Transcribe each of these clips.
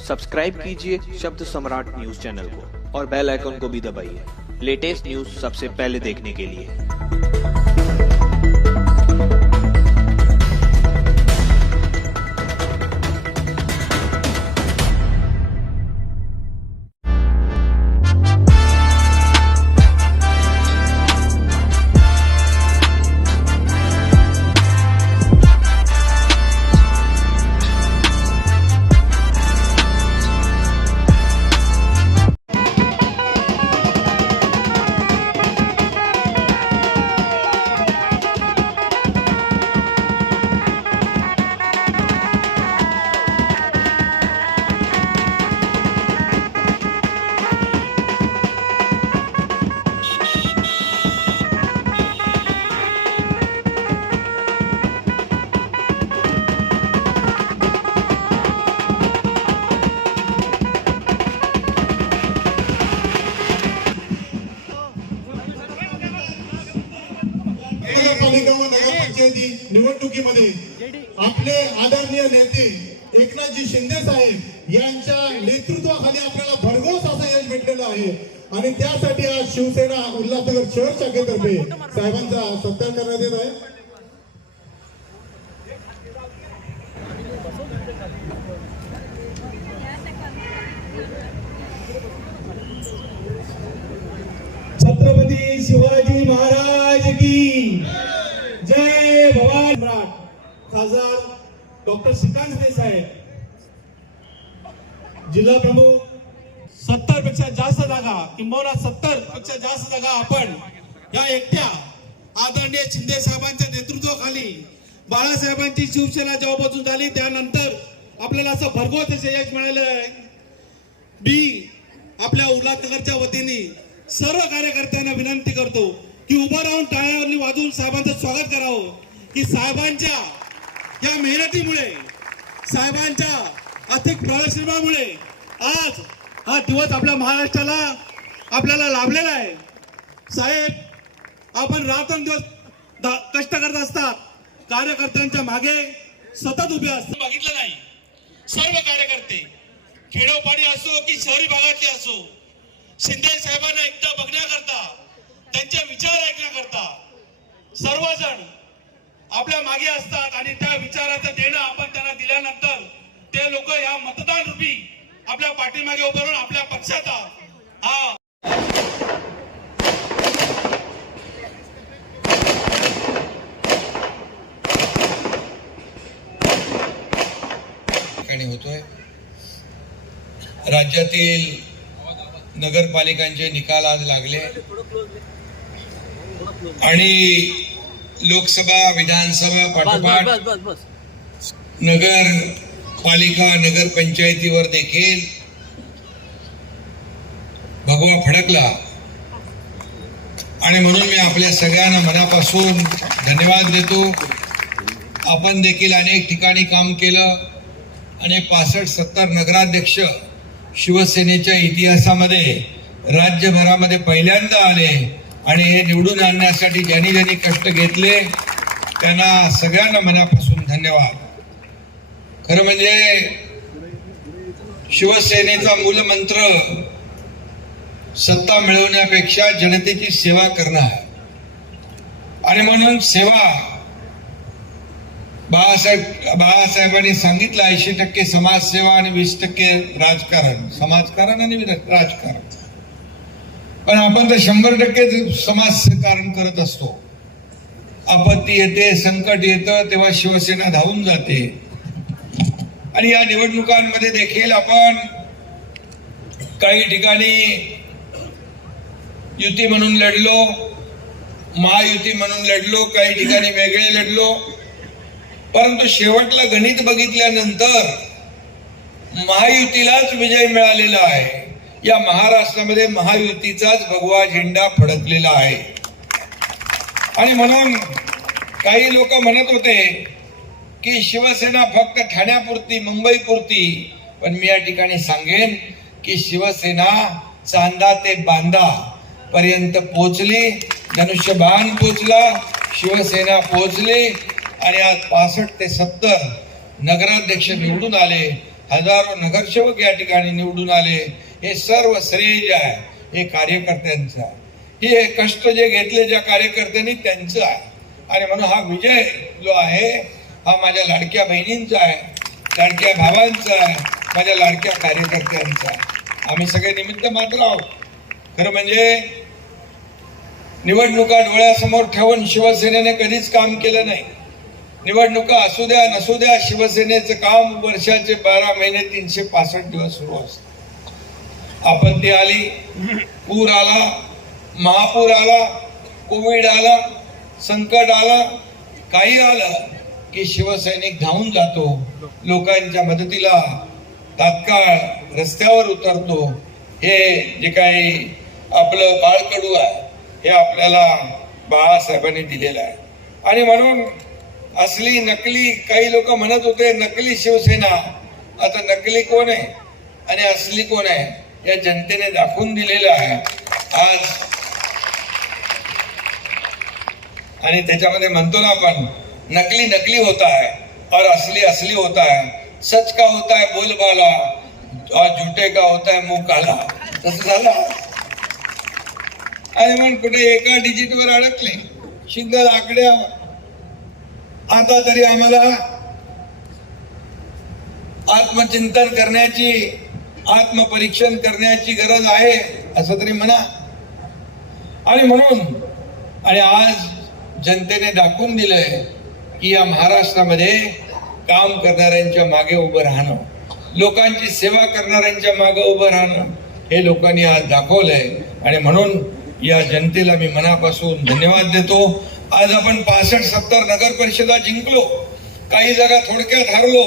Subscribe कीजिए शब्द सम्राट news channel को और बेल आइकन को भी दबाइए लेटेस्ट न्यूज सबसे पहले देखने के लिए। पालिका व नगरपंचायती निवडणुकीमध्ये आपले आदरणीय नेते एकनाथजी शिंदे साहेब यांच्या नेतृत्वाखाली आपल्याला भरघोस असं यश भेटलेलं आहे आणि त्यासाठी आज शिवसेना उल्हासनगर शहर शाखेतर्फे साहेबांचा सत्कार करण्यात येत आहे। छत्रपती शिवाजी महाराज की जय। भवानी सम्राट खासदार डॉक्टर श्रीकांत साहेब, जिल्हा प्रमुख 70 पेक्षा जास्त जागा किंबहुना 70 पेक्षा जास्त जागा आपण या एकट्या आदरणीय शिंदे साहेबांच्या नेतृत्वाखाली बाळासाहेबांची शिवसेना जेव्हापासून झाली त्यानंतर आपल्याला असं भरघोस असे यश मिळालं आहे। मी आपल्या उल्हासनगरच्या वतीने सर्व कार्यकर्त्यांना विनंती करतो की उभं राहून टाळ्यावरली वाजवून साहेबांचं स्वागत करावं की साहेबांच्या या मेहनतीमुळे, साहेबांच्या आर्थिक परिश्रमामुळे आज हा दिवस आपल्या महाराष्ट्राला आपल्याला लाभलेला आहे। साहेब आपण रात्रंदिवस कष्ट करत असतात, कार्यकर्त्यांच्या मागे सतत उभे असतात। बघितलं नाही सर्व कार्यकर्ते खेडोपाडी असो की शहरी भागातले असो, शिंदे साहेबांना एकदा बघण्याकरता, त्यांचे विचार ऐकण्याकरता सर्वजण आपल्या मागे असतात आणि त्या विचाराचं देणं आपण त्यांना दिल्यानंतर ते लोक या मतदान रूपी आपल्या पाठीमागे उभं राहून आपल्या पक्षाचा हा होतोय। राज्यातील नगरपालिकांचे निकाल आज लागले आणि लोकसभा विधानसभा पाठोपाठ नगरपालिका नगरपंचायतीवर देखील भगवा फडकला आणि म्हणून मी आपल्या सगळ्यांना मनापासून धन्यवाद देतो। आपण देखील अनेक ठिकाणी काम केलं आणि 65-70 नगराध्यक्ष शिवसेनेच्या इतिहासामध्ये राज्यभरामध्ये पहिल्यांदा आले आणि हे निवडून आणण्यासाठी ज्यांनी ज्यांनी कष्ट घेतले त्यांना सगळ्यांना मनापासून धन्यवाद। खरं म्हणजे शिवसेनेचा मूलमंत्र सत्ता मिळवण्यापेक्षा जनतेची सेवा करणं आहे आणि म्हणून सेवा बाळासाहेबांनी सांगितलं 80% समाजसेवा आणि 20% राजकारण, समाजकारण आणि राजकारण। पण आपण तर 100% समाजकारण करत असतो। आपत्ती येते, संकट येतं तेव्हा शिवसेना धावून जाते आणि या निवडणुकांमध्ये देखील आपण काही ठिकाणी युती म्हणून लढलो, महायुती म्हणून लढलो, काही ठिकाणी वेगळे लढलो, परंतु शेवटला गणित बघितल्यानंतर महायुतीलाच विजय मिळालेला आहे। या महाराष्ट्रामध्ये महायुतीचाच भगवा झेंडा फडकलेला आहे आणि म्हणून काही लोक म्हणत होते की शिवसेना फक्त ठाण्यापुरती, मुंबईपुरती, पण मी या ठिकाणी सांगेन की शिवसेना चांदा ते बांदा पर्यंत पोहोचली, धनुष्यबाण पोहोचला, शिवसेना पोहोचली आणि आज 65 ते 70 नगराध्यक्ष निवडून आले। हजारो नगरसेवक या ठिकाणी निवडून आले. हे सर्व श्रेय जे आहे हे कार्यकर्त्यांचं आहे. हे कष्ट जे घेतले ज्या कार्यकर्त्यांनी त्यांचं आहे. आणि म्हणून हा विजय जो आहे हा माझ्या लाडक्या बहिणींचा आहे, लाडक्या भावांचा आहे, माझ्या लाडक्या कार्यकर्त्यांचा आहे. आम्ही सगळे निमित्त मात्र आहोत. खरं म्हणजे निवडणुका डोळ्यासमोर ठेवून शिवसेनेने कधीच काम केलं नाही. निवडणुका असू द्या नसू द्या, शिवसेनेचं काम वर्षाचे 12 महिने 365 दिवस सुरू असतं. आपत्ती आली, पूर आला, महापूर आला, कोविड आला, संकट आला, काही आलं की शिवसैनिक धावून जातो, लोकांच्या मदतीला तात्काळ रस्त्यावर उतरतो. हे जे काही आपलं बाळकडू आहे हे आपल्याला बाळासाहेबांनी दिलेलं आहे. आणि म्हणून असली नकली, काही लोक म्हणत होते नकली शिवसेना, आता नकली कोण आहे आणि असली कोण आहे या जनतेने दाखवून दिलेलं आहे आज. आणि त्याच्यामध्ये म्हणतो ना आपण, नकली नकली होता है और असली असली होता है, सच का होता है बोलबाला और झूठे का होता है मुंह काला. तसं झालं. आणि मग कुठे एका डिजिटवर अडकले, सिंगल आकड्यावर. आता तरी आम्हाला आत्मचिंतन करण्याची, आत्मपरीक्षण करण्याची गरज आहे असं तरी म्हणा. आणि म्हणून आणि आज जनतेने दाखवून दिलंय की या महाराष्ट्रामध्ये काम करणाऱ्यांच्या मागे उभं राहणं, लोकांची सेवा करणाऱ्यांच्या मागे उभं राहणं हे लोकांनी आज दाखवलंय. आणि म्हणून या जनतेला मी मनापासून धन्यवाद देतो. आज आपण 65-70 नगर परिषदा जिंकलो, काही जागा थोडक्यात हरलो.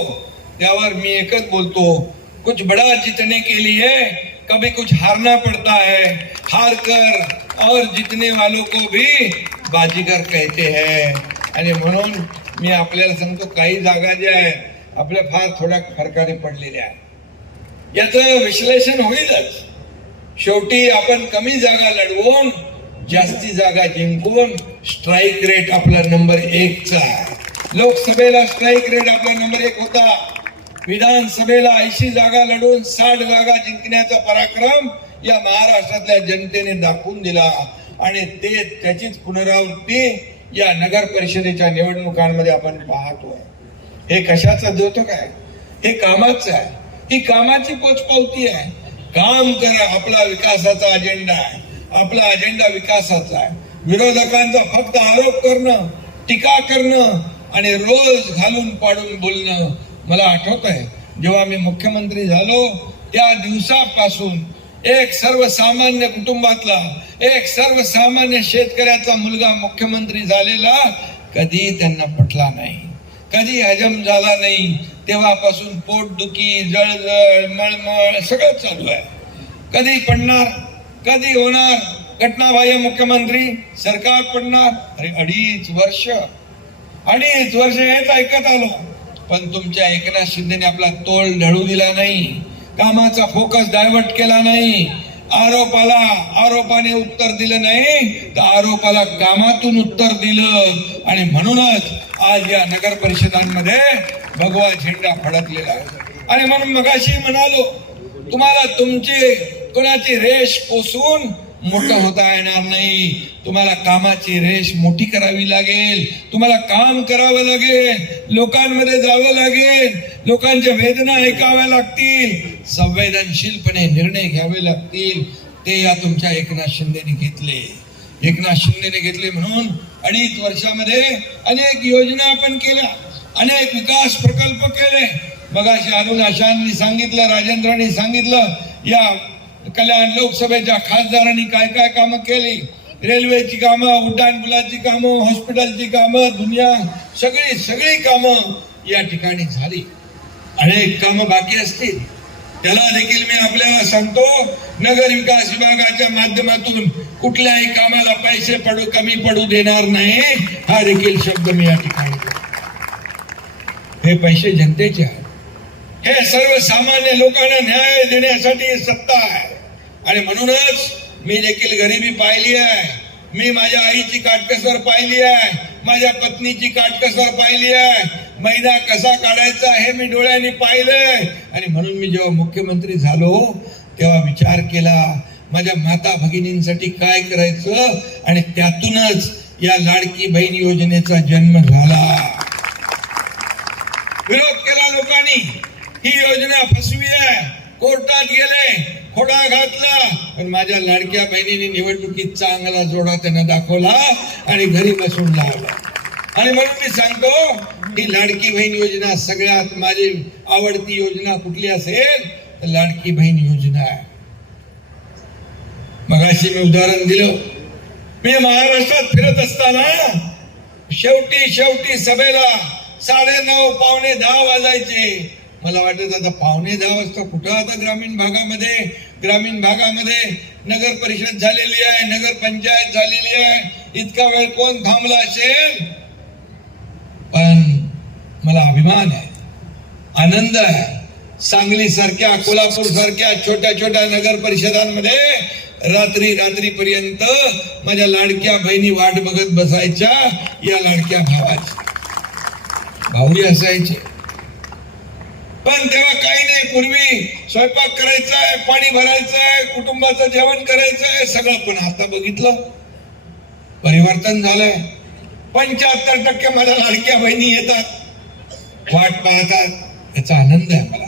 त्यावर मी एकच बोलतो, कुछ बड़ा जीतने के लिए कभी कुछ हारना पड़ता है, हार कर और जीतने वालों को भी बाजीगर कहते हैं. आणि म्हणून मी आपल्याला सांगतो, काही जागा ज्या आहेत आपल्या फार थोड्या फरकाने पडलेल्या आहेत. याचं विश्लेषण होईलच. शेवटी आपण कमी जागा लढवून जास्ती जागा जिंकून स्ट्राईक रेट आपला नंबर 1चा आहे. लोकसभेला स्ट्राईक रेट आपला नंबर 1 होता. विधानसभेला 80 जागा लढून 60 जागा जिंकण्याचा पराक्रम या महाराष्ट्रातल्या जनतेने दाखवून दिला. आणि त्याचीच पुनरावृत्ती या नगर परिषदेच्या निवडणुकांमध्ये आपण पाहतोय. हे कशाचं देतो काय, हे कामाचं आहे. ही कामाची पोचपावती आहे. काम करा, आपला विकासाचा अजेंडा आहे. आपला अजेंडा विकासाचा आहे. विरोधकांचा फक्त आरोप करणं, टीका करणं आणि रोज घालून पाडून बोलणं. मला आठवत आहे जेव्हा मी मुख्यमंत्री झालो त्या दिवसापासून एक सर्वसामान्य कुटुंबातला, एक सर्वसामान्य शेतकऱ्याचा मुलगा मुख्यमंत्री झालेला कधी त्यांना पटला नाही, कधी हजम झाला नाही. तेव्हापासून पोटदुखी, जळजळ, मळमळ सगळं चालू आहे. कधी पडणार, कधी होणार, घटनाबाह्य मुख्यमंत्री, सरकार पडणार. अरे 2.5 वर्ष हेच ऐकत आलो. पण तुमच्या एकनाथ शिंदेने आपला तोल ढळू दिला नाही, कामाचा फोकस डायव्हर्ट केला नाही. आरोपाने उत्तर दिलं नाही, तर आरोपाला कामातून उत्तर दिलं. आणि म्हणूनच आज या नगर परिषदांमध्ये भगवा झेंडा फडकलेला आहे. आणि म्हणून मगाशी म्हणालो, तुम्हाला तुमची कोणाची रेष पोसून मोठं होता येणार नाही. तुम्हाला कामाची रेष मोठी करावी लागेल. तुम्हाला काम करावं लागेल, लोकांमध्ये जावं लागेल, लोकांच्या वेदना ऐकाव्या लागतील, संवेदनशीलपणे निर्णय घ्यावे लागतील. ते या तुमच्या एकनाथ शिंदेने घेतले. एकनाथ शिंदेने घेतले म्हणून 2.5 वर्षामध्ये अनेक योजना आपण केल्या, अनेक विकास प्रकल्प केले. मगाशी अरुण आशांनी सांगितलं, राजेंद्रांनी सांगितलं, या कल्याण लोकसभेच्या खासदारांनी काय काय कामं केली. रेल्वेची कामं, उड्डाणपुलाची कामं, हॉस्पिटलची कामं, दुनिया सगळी कामं या ठिकाणी झाली. अनेक कामं बाकी असतील, त्याला देखील मी आपल्याला सांगतो, नगर विकास विभागाच्या माध्यमातून कुठल्याही कामाला पैसे कमी पडू देणार नाही. हा देखील शब्द मी या ठिकाणी. हे पैसे जनतेचे आहेत. हे सर्वसामान्य लोकांना न्याय देण्यासाठी सत्ता आहे. आणि म्हणूनच मी देखील गरिबी पाहिली आहे. मी माझ्या आईची काटकसर पाहिली आहे, माझ्या पत्नीची काटकसर पाहिली आहे, महिना कसा काढायचा हे मी डोळ्यांनी पाहिलंय. आणि म्हणून मी जेव्हा मुख्यमंत्री झालो तेव्हा विचार केला माझ्या माता भगिनींसाठी काय करायचं, आणि त्यातूनच या लाडकी बहीण योजनेचा जन्म झाला. विरोध केला लोकांनी, ही योजना फसवी आहे, कोर्टात गेले, खोडा घातला, पण माझ्या लाडक्या बहिणीने निवडणुकीत चांगला जोडा त्यांना दाखवला आणि घरी बसून लावला. आणि म्हणून मी सांगतो ही लाडकी बहीण योजना सगळ्यात माझी आवडती योजना कुठली असेल तर लाडकी बहीण योजना आहे. मगाशी मी उदाहरण दिलं, मी महाराष्ट्रात फिरत असताना शेवटी सभेला 9:30 पावणे 10 वाजायचे. मला वाटत आता पावणे 10 वाजता कुठं आता ग्रामीण भागामध्ये नगर परिषद झालेली आहे, नगर पंचायत झालेली आहे, इतका वेळ कोण थांबला असेल. पण मला अभिमान आहे, आनंद आहे. सांगली सारख्या, कोल्हापूर सारख्या छोट्या नगर परिषदांमध्ये रात्रीपर्यंत माझ्या लाडक्या बहिणी वाट बघत बसायच्या या लाडक्या भावाची. भाऊही असायचे, पण तेव्हा काही नाही. पूर्वी स्वयंपाक करायचा आहे, पाणी भरायचं आहे, कुटुंबाचं जेवण करायचं आहे सगळं. पण आता बघितलं परिवर्तन झालंय. 75% माझ्या लाडक्या बहिणी येतात, वाट पाहतात, याचा आनंद आहे मला.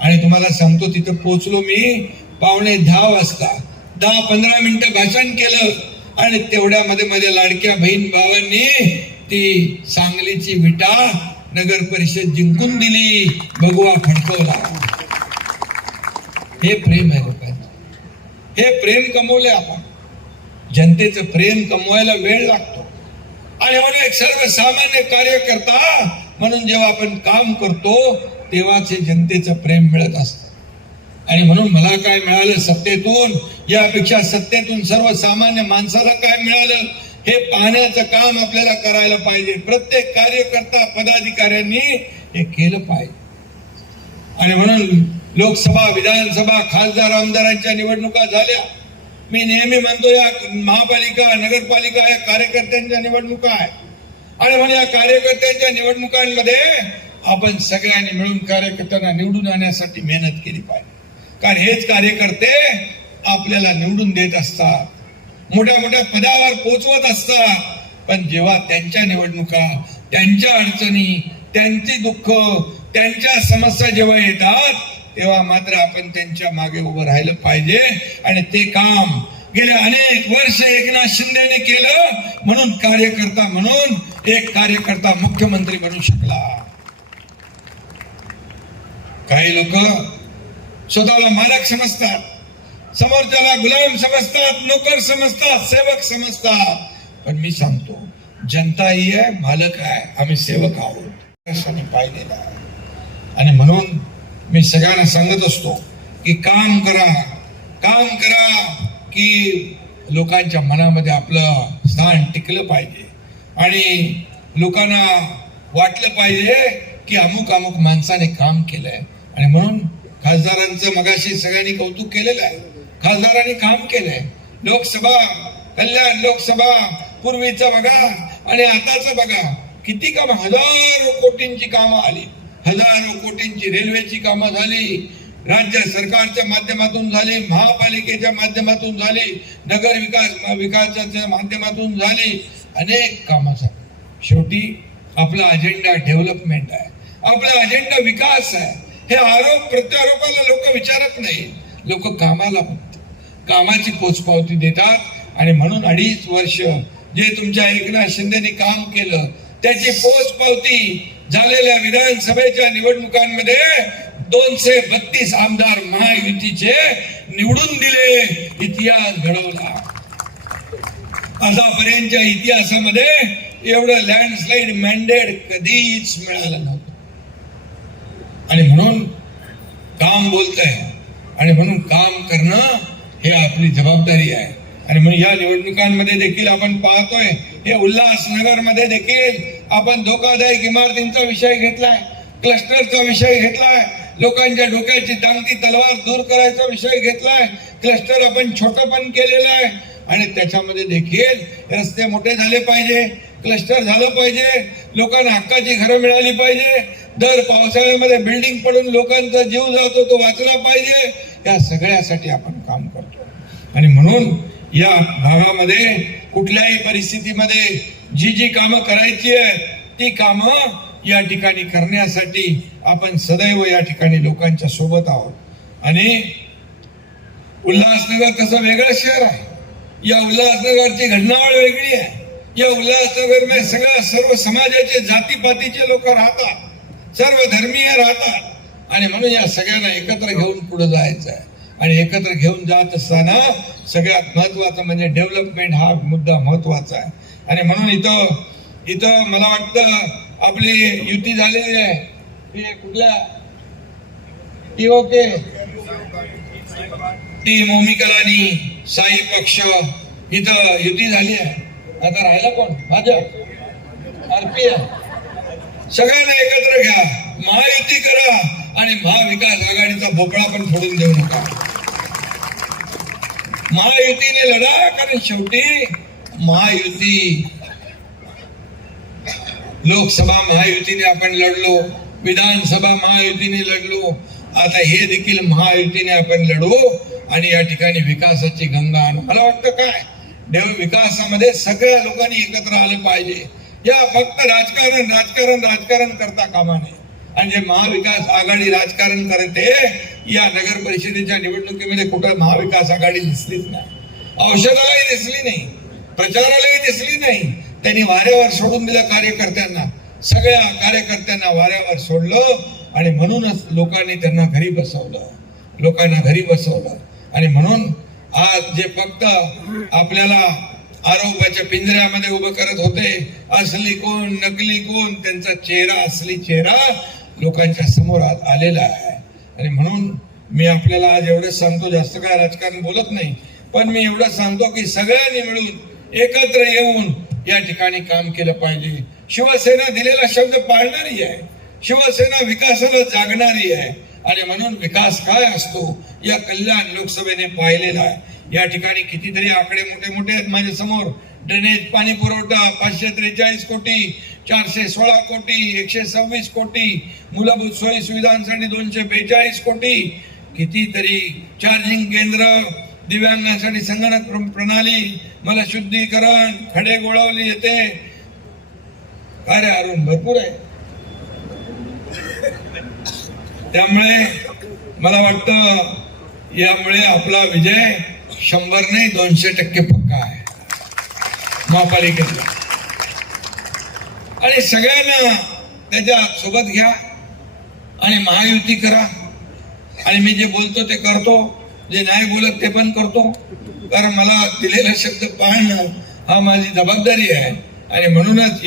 आणि तुम्हाला सांगतो तिथं पोहोचलो मी पावणे 10 वाजता. 10-15 मिनिटं भाषण केलं आणि तेवढ्यामध्ये माझ्या लाडक्या बहीण भावांनी ती सांगलीची विटा नगर परिषद जिंकून दिली, भगवा फडकवला. हे प्रेम आहे लोकांचं, हे प्रेम कमवले आपण. जनतेचं प्रेम कमवायला वेळ लागतो. आणि म्हणून एक सर्वसामान्य कार्यकर्ता म्हणून जेव्हा आपण काम करतो तेव्हाच हे जनतेचं प्रेम मिळत असतं. आणि म्हणून मला काय मिळालं सत्तेतून, यापेक्षा सत्तेतून सर्वसामान्य माणसाला काय मिळालं हे पाहण्याचं काम आपल्याला करायला पाहिजे. प्रत्येक कार्यकर्ता पदाधिकाऱ्यांनी हे केलं पाहिजे. आणि म्हणून लोकसभा, विधानसभा, खासदार, आमदारांच्या निवडणुका झाल्या. मी नेहमी म्हणतो या महापालिका, नगरपालिका या कार्यकर्त्यांच्या निवडणुका आहे. आणि म्हणून या कार्यकर्त्यांच्या निवडणुकांमध्ये आपण सगळ्यांनी मिळून कार्यकर्त्यांना निवडून आणण्यासाठी मेहनत केली पाहिजे. कारण हेच कार्यकर्ते आपल्याला निवडून देत असतात, मोठ्या पदावर पोहोचवत असतात. पण जेव्हा त्यांच्या निवडणुका, त्यांच्या अडचणी, त्यांची दुःख, त्यांच्या समस्या जेव्हा येतात तेव्हा मात्र आपण त्यांच्या मागे उभं राहिलं पाहिजे. आणि ते काम गेले अनेक वर्ष एकनाथ शिंदेने केलं. म्हणून कार्यकर्ता म्हणून एक कार्यकर्ता मुख्यमंत्री बनू शकला. काही लोक स्वतःला मालक समजतात, समोरच्याला गुलाम समजतात, नोकर समजतात, सेवक समजतात. पण मी सांगतो जनता ही आहे, मालक आहे, आम्ही सेवक आहोत पाहिलेला आहे. आणि म्हणून मी सगळ्यांना सांगत असतो की काम करा की लोकांच्या मनामध्ये आपलं स्थान टिकलं पाहिजे. आणि लोकांना वाटलं पाहिजे की अमुक माणसाने काम केलंय. आणि म्हणून खासदारांचं मगाशी सगळ्यांनी कौतुक केलेलं आहे. खासदारांनी काम केलंय. लोकसभा पूर्वीचं बघा आणि आताच बघा, किती काम, हजारो कोटींची कामं आली, हजारो कोटींची रेल्वेची कामं झाली, राज्य सरकारच्या माध्यमातून झाली, महापालिकेच्या माध्यमातून झाली, नगर विकासाच्या माध्यमातून झाली, अनेक कामं झाली. शेवटी आपला अजेंडा डेव्हलपमेंट आहे, आपला अजेंडा विकास आहे. हे आरोप प्रत्यारोपाला लोक विचारत नाही, लोक कामाला बघतात, कामाची पोचपावती देतात. आणि म्हणून 2.5 वर्ष जे तुमच्या एकनाथ शिंदेनी काम केलं त्याची पोचपावती झालेल्या विधानसभेच्या निवडणुकांमध्ये 232 आमदार महायुतीचे निवडून दिले, इतिहास घडवला. आतापर्यंतच्या इतिहासामध्ये एवढं लँडस्लाइड मॅन्डेट कधीच मिळालं नव्हतं. आणि म्हणून काम बोलतंय आणि म्हणून काम करणं हे आपली जबाबदारी आहे. आणि म्हणून या निवडणुकांमध्ये देखील आपण पाहतोय, हे उल्हासनगरमध्ये देखील आपण धोकादायक इमारतींचा विषय घेतलाय, क्लस्टरचा विषय घेतलाय, लोकांच्या डोक्याची टांगती तलवार दूर करायचा विषय घेतलाय, क्लस्टर आपण छोटं पण केलेलं आहे. आणि त्याच्यामध्ये देखील रस्ते मोठे झाले पाहिजे, क्लस्टर झालं पाहिजे, लोकांना हक्काची घरं मिळाली पाहिजे, दर पावसाळ्यामध्ये बिल्डिंग पडून लोकांचा जीव जातो तो वाचला पाहिजे, या सगळ्यासाठी आपण काम करतो. आणि म्हणून या भागामध्ये कुठल्याही परिस्थितीमध्ये जी कामं करायची आहे ती कामं या ठिकाणी करण्यासाठी आपण सदैव या ठिकाणी लोकांच्या सोबत आहोत. आणि उल्हासनगर कसं वेगळं शहर आहे, या उल्हासनगरची घटनावळ वेगळी आहे. या उल्हासनगर मध्ये सर्व समाजाचे जातीपातीचे लोक राहतात, सर्व धर्मीय राहतात आणि म्हणून या सगळ्यांना एकत्र घेऊन पुढे जायचं आहे. आणि एकत्र घेऊन जात असताना सगळ्यात महत्वाचं म्हणजे डेव्हलपमेंट हा मुद्दा महत्वाचा आहे. आणि म्हणून इथं मला वाटतं आपली युती झालेली आहे. कुठल्या ओके टी मोमिकलानी साई पक्ष इथं युती झाली आहे. आता राहिला कोण? भाजप, आरपीएम. सगळ्यांना एकत्र घ्या, महायुती करा आणि महाविकास आघाडीचा भोपळा पण फोडून देऊ नका. महायुतीने लढा, कारण शेवटी महायुती, लोकसभा महायुतीने आपण लढलो, विधानसभा महायुतीने लढलो, आता हे देखील महायुतीने आपण लढू आणि या ठिकाणी विकासाची गंगा आणू. मला वाटतं काय विकासामध्ये सगळ्या लोकांनी एकत्र आलं पाहिजे. या फक्त राजकारण करता कामा नये. आणि जे महाविकास आघाडी राजकारण करते, या नगर परिषदेच्या निवडणुकीमध्ये कुठं महाविकास आघाडी दिसलीच नाही, औषधालाही दिसली नाही, प्रचारालाही दिसली नाही. त्यांनी वाऱ्यावर सोडून दिलं कार्यकर्त्यांना, सगळ्या कार्यकर्त्यांना वाऱ्यावर सोडलं आणि म्हणूनच लोकांनी त्यांना घरी बसवलं. आणि म्हणून आज जे फक्त आपल्याला आरोपाच्या पिंजऱ्यामध्ये उभं करत होते, असली कोण नकली कोण, त्यांचा चेहरा, असली चेहरा लोकांच्या समोर आलेला आहे. आणि म्हणून मी आपल्याला आज एवढंच सांगतो, जास्त काय राजकारण बोलत नाही, पण मी एवढं सांगतो की सगळ्यांनी मिळून एकत्र येऊन या ठिकाणी काम केलं पाहिजे. शिवसेना दिलेला शब्द पाळणारी आहे, शिवसेना विकासाला जागणारी आहे. आणि म्हणून विकास काय असतो या कल्याण लोकसभेने पाहिलेला आहे. या ठिकाणी कितीतरी आकडे मोठे आहेत माझ्या समोर. ड्रेनेज पाणी पुरवठा 543 कोटी, 416 कोटी, 126 कोटी, मूलभूत सोयी सुविधांसाठी 242 कोटी, कितीतरी चार्जिंग केंद्र, दिव्यांगांसाठी संगणक प्रणाली, मला शुद्धीकरण, खडे गोळवली येते. अरे अरुण भरपूर आहे. त्यामुळे मला वाटतं यामुळे आपला विजय 100 नाही 200% पक्का आहे महापालिकेतला. आणि सगळ्यांना त्याच्या सोबत घ्या आणि महायुती करा. आणि मी जे बोलतो ते करतो, जे नाही बोलत ते पण करतो, कारण मला दिलेला शब्द पाळणं हा माझी जबाबदारी आहे. आणि म्हणूनच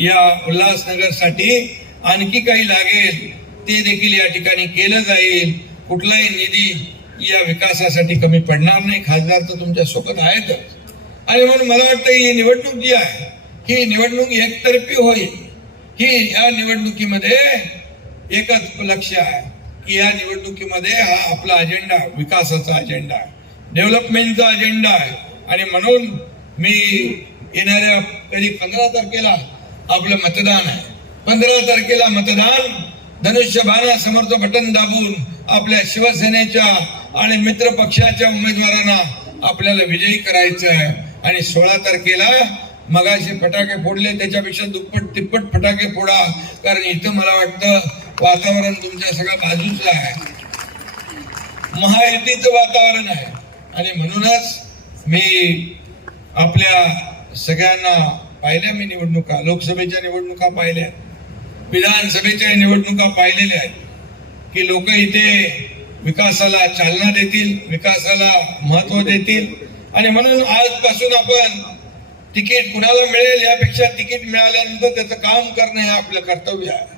या उल्हासनगरसाठी आणखी काही लागेल ते देखील या ठिकाणी केलं जाईल. कुठलाही निधी या विकासासाठी कमी पडणार नाही. खासदार तर तुमच्या सोबत आहेतच. आणि म्हणून मला वाटतं ही निवडणूक जी आहे ही निवडणूक एकतर्फी होईल. ही या निवडणुकीमध्ये एकच लक्ष्य आहे की या निवडणुकीमध्ये हा आपला अजेंडा विकासाचा अजेंडा आहे, डेव्हलपमेंटचा अजेंडा आहे. आणि म्हणून मी येणाऱ्या कधी 15 तारखेला आपलं मतदान आहे. 15 तारखेला मतदान, धनुष्यबाणा समोरचं बटन दाबून आपल्या शिवसेनेच्या आणि मित्र पक्षाच्या उमेदवारांना आपल्याला विजयी करायचं आहे. आणि 16 तारखेला मगाशी फटाके फोडले त्याच्यापेक्षा दुप्पट तिप्पट फटाके फोडा, कारण इथं मला वाटतं वातावरण तुमच्या सगळ्या बाजूचं आहे, महायुतीचं वातावरण आहे. आणि म्हणूनच मी आपल्या सगळ्यांना पाहिल्या, मी निवडणुका, लोकसभेच्या निवडणुका पाहिल्या, विधानसभेच्या निवडणुका पाहिलेल्या आहेत की लोक इथे विकासाला चालना देतील, विकासाला महत्व देतील. आणि म्हणून आजपासून आपण तिकीट कुणाला मिळेल यापेक्षा तिकीट मिळाल्यानंतर त्याचं काम करणं हे आपलं कर्तव्य आहे.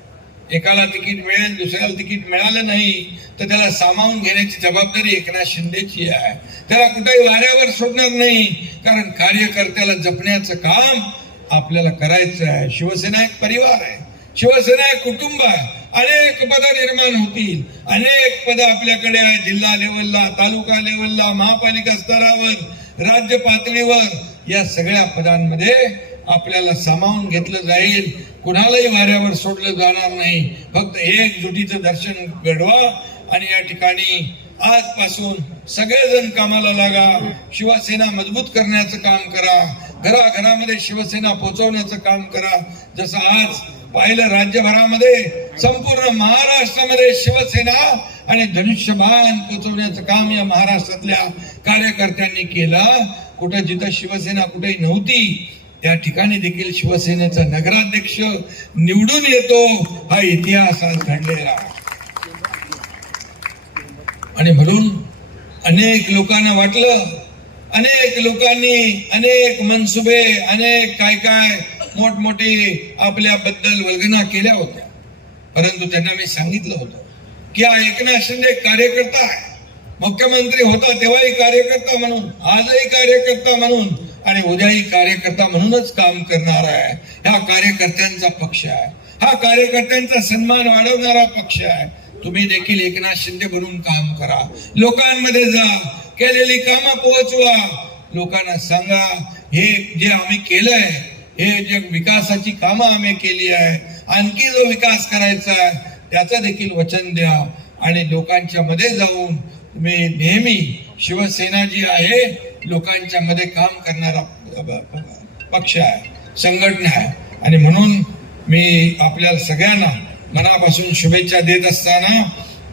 एकाला तिकीट मिळेल, दुसऱ्याला तिकीट मिळालं नाही तर त्याला सामावून घेण्याची जबाबदारी एकनाथ शिंदेची आहे. त्याला कुठेही वाऱ्यावर सोडणार नाही, कारण कार्यकर्त्याला जपण्याचं काम आपल्याला करायचं आहे. शिवसेना एक परिवार आहे, शिवसेना एक कुटुंब आहे. अनेक पदं निर्माण होतील, अनेक पदं आपल्याकडे आहे, जिल्हा लेवलला, तालुका लेवलला, महापालिका स्तरावर, राज्य पातळीवर. या सगळ्या पदांमध्ये आपल्याला सामावून घेतलं जाईल, कुणालाही वाऱ्यावर सोडलं जाणार नाही. फक्त एकजुटीचं दर्शन घडवा आणि या ठिकाणी आजपासून सगळेजण कामाला लागा. शिवसेना मजबूत करण्याचं काम करा, घराघरामध्ये शिवसेना पोहोचवण्याचं काम करा. जसं आज पाहिलं राज्यभरामध्ये, संपूर्ण महाराष्ट्रामध्ये शिवसेना आणि धनुष्यबाण पोहोचवण्याचं काम या महाराष्ट्रातल्या कार्यकर्त्यांनी केलं. कुठं जिथं शिवसेना कुठेही नव्हती त्या ठिकाणी देखील शिवसेनेचा नगराध्यक्ष निवडून येतो. हा इतिहास आज घडलेला. आणि म्हणून अनेक लोकांना वाटलं, अनेक लोकांनी अनेक मनसुबे, अनेक काय काय मोठमोठी आपल्याबद्दल वल्गना केल्या होत्या. परंतु त्यांना मी सांगितलं होतं की हा एकनाथ शिंदे कार्यकर्ता आहे. मुख्यमंत्री होता तेव्हाही कार्यकर्ता म्हणून, आजही कार्यकर्ता म्हणून आणि उद्याही कार्यकर्ता म्हणूनच काम करणार आहे. हा कार्यकर्त्यांचा पक्ष आहे, हा कार्यकर्त्यांचा सन्मान वाढवणारा पक्ष आहे. तुम्ही देखील एकनाथ शिंदे बनून काम करा, लोकांमध्ये जा, केलेली कामं पोहोचवा, लोकांना सांगा हे जे आम्ही केलंय, हे जे विकासाची कामं आम्ही केली आहे, आणखी जो विकास करायचा आहे त्याचं देखील वचन द्या. आणि लोकांच्या मध्ये जाऊन तुम्ही नेहमी, शिवसेना जी आहे लोकांच्या मध्ये काम करणारा पक्ष आहे, संघटना आहे. आणि म्हणून मी आपल्याला सगळ्यांना मनापासून शुभेच्छा देत असताना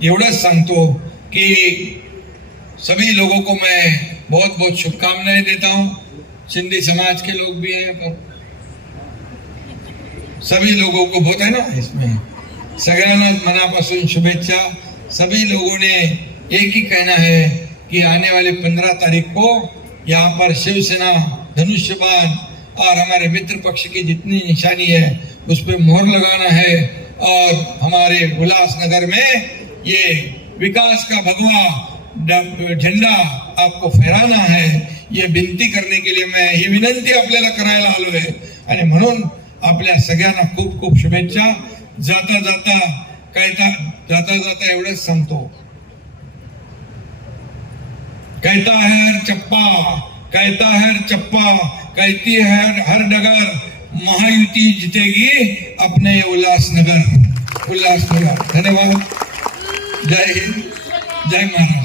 एवढंच सांगतो की सभी लोगों को मैं बहुत बहुत शुभकामनाएं देता हूं. सिंधी समाज के लोग भी हैं पर सभी लोगों को बहुत है ना इसमें, सगळ्यांना मनापासून शुभेच्छा. सभी लोगों ने एक ही कहना है कि आने वाले 15 तारीख को यहाँ पर शिवसेना, धनुष्यबाण और हमारे मित्र पक्ष की जितनी निशानी है उस पर मोहर लगाना है और हमारे उल्लासनगर में ये विकास का भगवा झंडा आपको फहराना है. ये विनंती करने के लिए मैं ही विनंती आपल्याला करायला आलोय. आणि म्हणून आपल्या सगळ्यांना खूप खूप शुभेच्छा. जाता जाता एवढंच सांगतो, कहता है हर चप्पा, कहता है हर चप्पा, कहती है हर डगर, महायुति जीतेगी अपने उल्लासनगर. धन्यवाद. जय हिंद, जय महाराष्ट्र.